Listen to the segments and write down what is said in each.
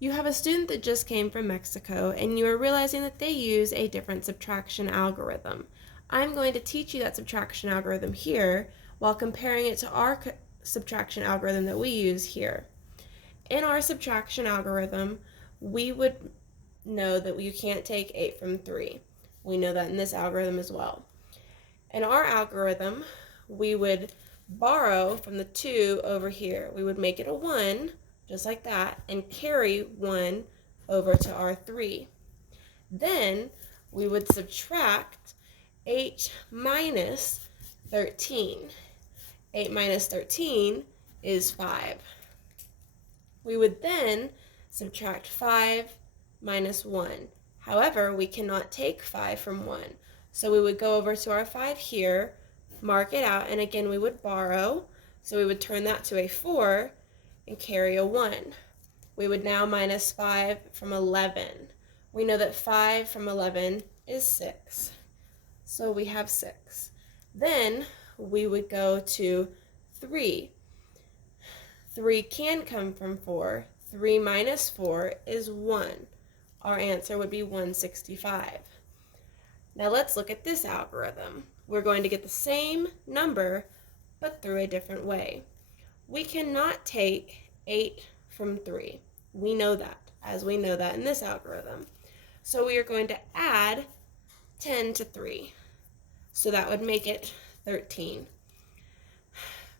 You have a student that just came from Mexico and you are realizing that they use a different subtraction algorithm. I'm going to teach you that subtraction algorithm here while comparing it to our subtraction algorithm that we use here. In our subtraction algorithm, we would know that you can't take 8 from 3. We know that in this algorithm as well. In our algorithm, we would borrow from the 2 over here. We would make it a 1, just like that, and carry 1 over to our 3. Then we would subtract 8 minus 13. 8 minus 13 is 5. We would then subtract 5 minus 1. However, we cannot take 5 from 1. So we would go over to our 5 here, mark it out, and again we would borrow. So we would turn that to a 4 and carry a 1. We would now minus 5 from 11. We know that 5 from 11 is 6. So we have 6. Then we would go to 3. 3 can come from 4. 3 minus 4 is 1. Our answer would be 165. Now let's look at this algorithm. We're going to get the same number, but through a different way. We cannot take 8 from 3. We know that, as we know that in this algorithm. So we are going to add 10 to 3. So that would make it 13.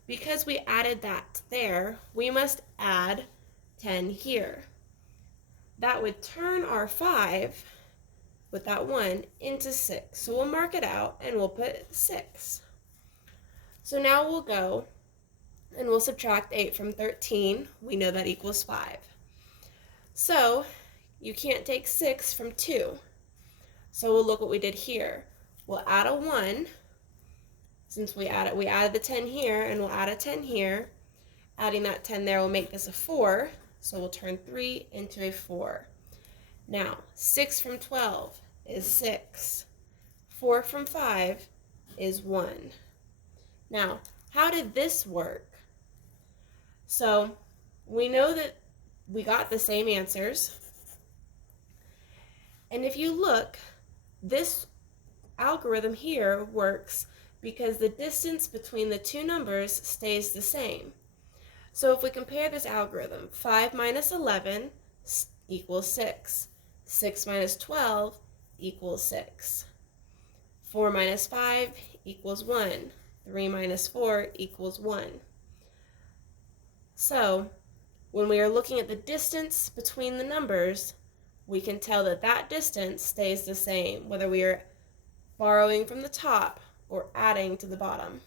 Because we added that there, we must add 10 here. That would turn our 5 with that 1 into 6. So we'll mark it out and we'll put 6. So now we'll go and we'll subtract 8 from 13. We know that equals 5. So you can't take 6 from 2. So we'll look what we did here. We'll add a 1. Since we added the 10 here, and we'll add a 10 here. Adding that 10 there will make this a 4. So we'll turn 3 into a 4. Now, 6 from 12 is 6. 4 from 5 is 1. Now, how did this work? So, we know that we got the same answers. And if you look, this algorithm here works because the distance between the two numbers stays the same. So if we compare this algorithm, 5 minus 11 equals 6. 6 minus 12 equals 6. 4 minus 5 equals 1. 3 minus 4 equals 1. So when we are looking at the distance between the numbers, we can tell that that distance stays the same, whether we are borrowing from the top or adding to the bottom.